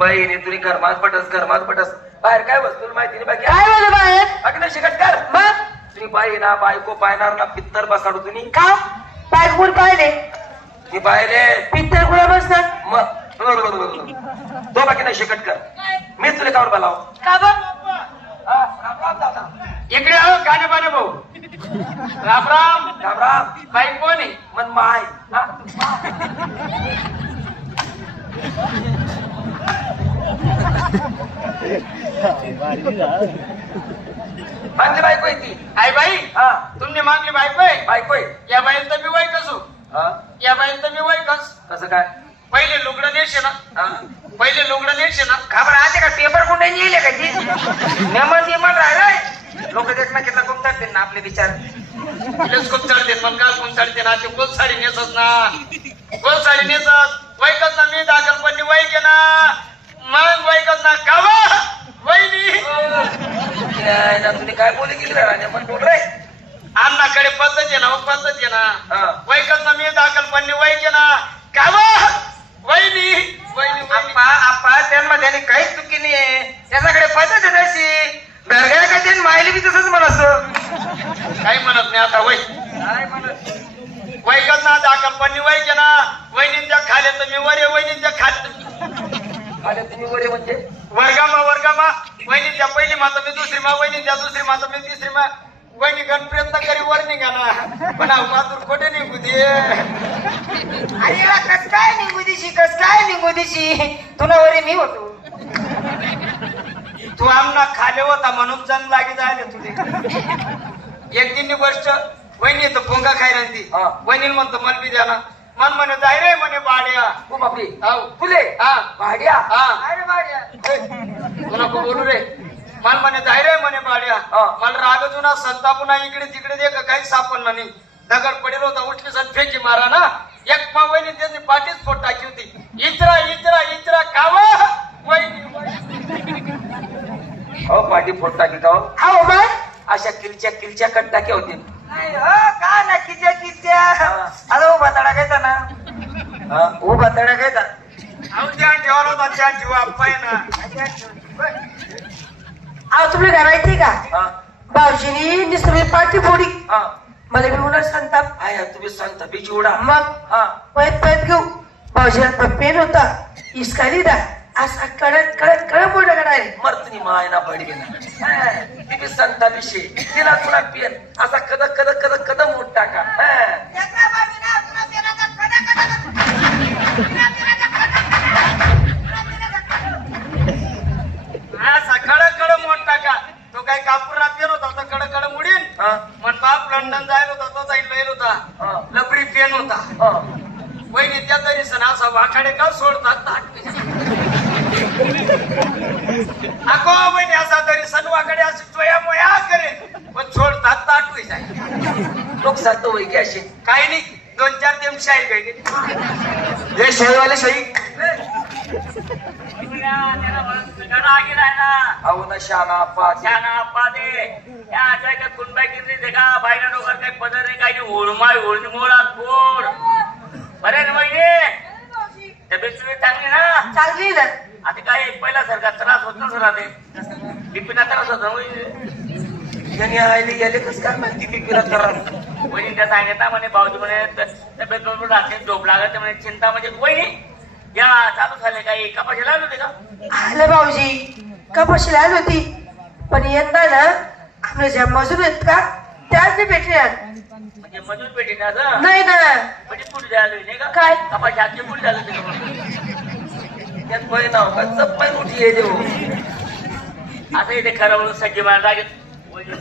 बहिणी तुझी घरमात पटस बाहेर काय वस्तू माहिती नाही बाकी काय बोल बाहेर अग्न शिकट कर मग तुम्ही बाई ना बायको पायणार ना पित्तर बसाडू तुम्ही का बायक कोण पाहिले ती बायले पित्तर कुणा बसणार मग तो बाकी नाही शिकट कर मी तुला कावर बोलाव का बघ इकडे आहो गाणे बाने भाऊ राम राम राम राम बाई कोण आहे मन माय हा? मागली बायको आहे ती आई बाई हा तुमने मागली बायको आहे बायको आहे या बाईला तर मी वय कसू हा या बाईला तर मी वय कस कसं काय पहिले लुगडं नेशे ना हा पहिले लुगडं नेशे ना खबर आते का पेपर कुठे नेले का ती नेमन राहिलाय लोक देखना कितना गुमतात ना आपले विचार तिलेच खूप चढते मग काय कोण चढते ना ते गोल साडी नेसत ना गोल साडी नेसत वैकत ना मी दाखलपणी वय के ना मग वैकत ना कावा वहिनी ना तुम्ही काय बोले गेली राणे पण बोल रे अन्नाकडे पद्धत आहे ना मग पद्धत आहे हा. ना वैकत ना मी दाखलपणी वय के ना कावा वहिनी वहिनी आप्पा आप्पा त्यांमध्ये काहीच चुकी नाहीये त्याच्याकडे पद्धत आहे तशी घरगड्या काय त्यांनी मायली बी तसंच म्हणत काही म्हणत नाही आता वय काय म्हणत वैकत ना दाखलपणी वय के ना वहिनींच्या खाले तर मी वरे वहिनींच्या खाले आले तुम्ही वरे म्हणजे वर्गामा वहिनीच्या पहिली माता मी दुसरी मा वहिनीच्या दुसरी माता मी तिसरी मा वहिनी गण प्रयत्न करी वर निघा ना पण मातूर खोटे निघू दे अरे कस काय निघू दिशी तुला वरी मी होतो तू आमना खाले होता म्हणून जंग लागी जायला तुझे एक दिनी गोष्ट वहिनी तर पोंगा खाय राहती हा. वहिनी म्हणतो मला बी द्या ना मन म्हणे जाय रे म्हणे बाड्या ओ बापरे हाव. फुले हा भाड्या हा अरे बाड्या तू नको बोलू रे मला म्हणे जाय रे म्हणे बाड्या हा. मला राग जुना संतापुना इकडे तिकडे दे का काही सापडला नाही दगड पडेल होता उठली सण फेकी मारा ना एक वहिनी त्यांनी पाठीच फोट टाकी होती इचरा कावा वहिनी हो पाठी फोट टाकी का हो हो बाय अशा किलच्या कट टाक्या होती नाही हो का ना किच्या अरे उभा तडा घ्यायचा ना हा उभा तडा घ्यायचा अहो त्या ठेवला होता त्या ठेवा अप्पाय ना अहो तुम्ही काय माहिती का हा भाऊजीनी निसर्ग पाठी फोडी हा मला बी उन्हा संताप आया तुम्ही सांगता बीच उडा मग हा पैत घेऊ भाऊजीला पेन होता इसकाली दा असा कडक मोठा कडाय मरतनी मायना बडी ती संता विषय तिला तुला पेन असा कद मोठ टाका असा कडक मोठा का तो काही कापूर पेन होता तो कडक मुडीन हा पण बाप लंडन जायला होता तो जाईल लैल होता हा लपडी पेन होता हा वहिनी त्या तरी सण असा वाखाडे का सोडतात अको वहिनी असा तरी सण वाकडे असे चोया मोया करे पण सोडतात ताटवी जाईल लोक सांगतो वैकी अशी काही नाही 2-4 दिवस शाही काही हे शाहीवाले शाही अहो ना शाना पाच बरे ना वहिनी तब्येत चांगली ना चांगली ना आता काय पहिल्यासारखा त्रास होत नसला ते बीपीला त्रास होता यांनी आयले गेले कस काय माहिती बीपीला करा वहिनी त्या सांगितलं म्हणे भाऊजी म्हणे तब्येत बरोबर रात्री झोप लागत म्हणे चिंता म्हणजे वहिनी या चालू झाले काही कपाशी लागले होते का आलं भाऊजी कपाशी लाल होती पण यंदा ना आपले ज्या मजूर आहेत का त्याच नाही भेटल्या म्हणजे मजूर पेटी ना असं नाही ना म्हणजे पुढे जायला नाही का काय कपाशी आजचे पुढे झालं होते का त्यात पै नाव का चप्पाई मोठी आहे देऊ असं इथे खरं म्हणून सज्जी मला लागेल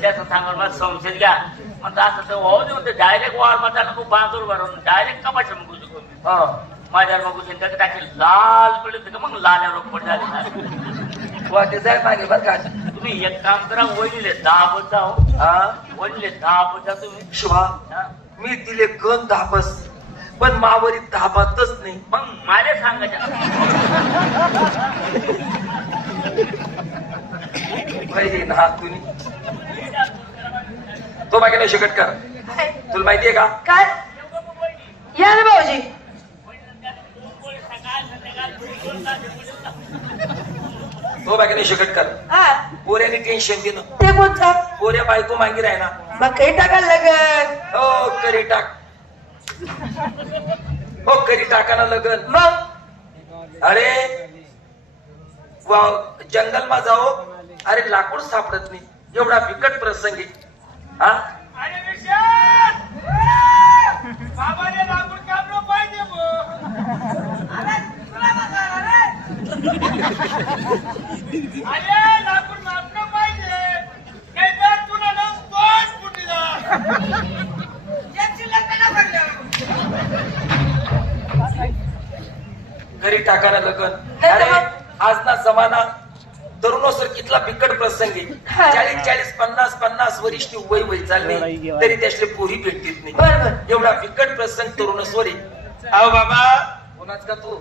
त्याचं सांगा मला संशय घ्या म्हणतो असं तर वाहू दे म्हणतो डायरेक्ट वाढ माझा नको बांधून भरून डायरेक्ट कपाशी मग गुजू हा माझ्या मग त्याचं टाकेल लाल पडले का मग लाल्या रोग पड झाले वाटे जाय मागे बर का तुम्ही एक काम करा वहिनीले 10 बस जाओ हा वहिनीले 10 बस जा तुम्ही शुभा हा? मी दिले गण धाबस पण मावरी धाबातच नाही मग मला सांगायचं पहिले ना तुम्ही तो बाकी नाही शकत कर तुला माहितीये का काय या ना भाऊजी हो बाकी नाही शकत कर हा पोऱ्याने टेन्शन देणं ते कोणतं पोऱ्या बायको मागे राही ना मग काही टाकायला लगन हो करी टाक हो करी टाकाना लगन मग अरे जंगल मा जाओ अरे लाकूड सापडत नाही एवढा बिकट प्रसंगी हा अरे बाबाने लाकूड कापलं पाहिजे अरे लाकूड कापलं पाहिजे नाही तर तुला ना तोच फुटीला घरी टाकाना लगन नाही अरे तर मग? आज ना जमाना तरुणो सर कितला बिकट प्रसंगी हा. 40 50 वरिष्ठ वय वय चालली तरी त्याचे पोरी भेटतील नाही बरोबर एवढा बिकट प्रसंग तरुण स्वरी अहो बाबा कोणाच का तू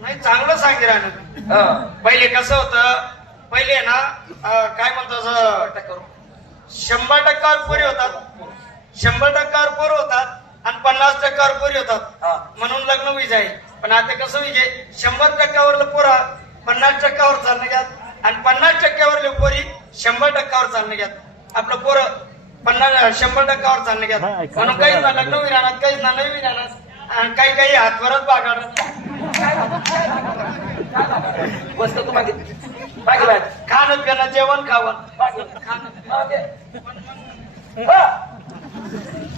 नाही चांगलं सांगे राहणार पहिले कसं होतं पहिले ना काय म्हणतो असं करू 100% पोरी होतात 100% पोरं होतात आणि 50% पोरी होतात हा. म्हणून लग्न होई जाईल पण आता कसं होई जाईल 100% पोरा 50% चालणं घ्यात आणि 50% पोरी 100% चालणं घ्यात आपलं पोरं 100% चालणं घ्यात म्हणून काहीच ना लग्न होई राहणार काहीच ना नाही होई राहणार आणि काही काही हातवरच बागाडत वस्त तू मागे मागे बाहेर खाणं पिणं जेवण खावण मागे मागे हा.